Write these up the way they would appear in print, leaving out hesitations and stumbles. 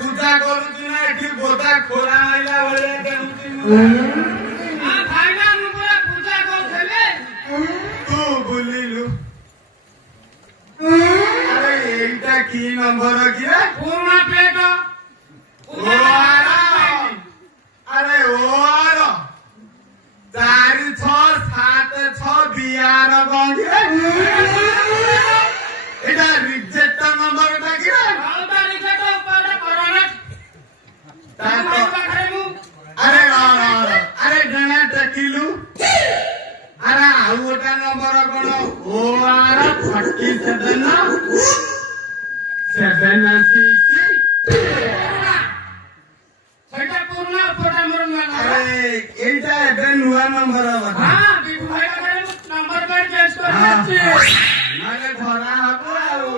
ପୂଜା କରୁଛୁ ନା ଏଠି ବୋଧା ଖୋଲା ଆଇଲା ଭଳିଆ କେମିତି ଭାଇନା ମୁଁ ପୁରା ପୂଜା କରୁଥିଲି। ତୁ ବୁଲିଲୁ ଆରେ ଏଇଟା କି ନମ୍ବର କିରେ ପୁରୁଣା ପ୍ଲେଟ ଆରେ ଓଆର 4676 ବିଆର ଗଣ୍ଡିରେ ଏଇଟା ରିଜେକ୍ଟ ନମ୍ବରଟା କିରେ ଆରେ ଆରେ ଡେଣା ଟେକିଲୁ ଆରେ ଆଉ ଗୋଟେ ନମ୍ବର କଣ ଓଆର 47 ସେଇଟା ପୁରୁଣା ଉପଟା ମୋର ନୂଆ ଆରେ ଏଇଟା ଏବେ ନୂଆ ନମ୍ବର କଥା ହଁ ବିଭୁ ଭାଇ ପାଖରେ ନମ୍ବର ପ୍ଲେଟ ଚେଞ୍ଜ କରିଦେଇଛି। ନହେଲେ ଧରା ହବ ଆଉ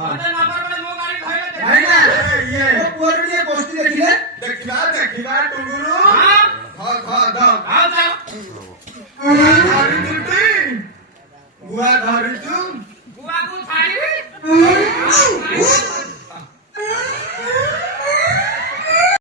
ମତେ ନମ୍ବର ପ୍ଲେଟ ମୋ ଗାଡି ଧଇଲେ ଭାଇନା ଇଏ ପୁଅର ଟିକେ ଗୋଷ୍ଠୀ ଦେଖିଲେ ଦେଖିବା ଟୁଙ୍ଗୁରୁ ହଁ ଧର ଆଉ ଯାଅ ଧରିଛୁ ଟି ଗୁଆ ଧରିଛୁ ବୁଆକୁ ଛାଡ଼ିବି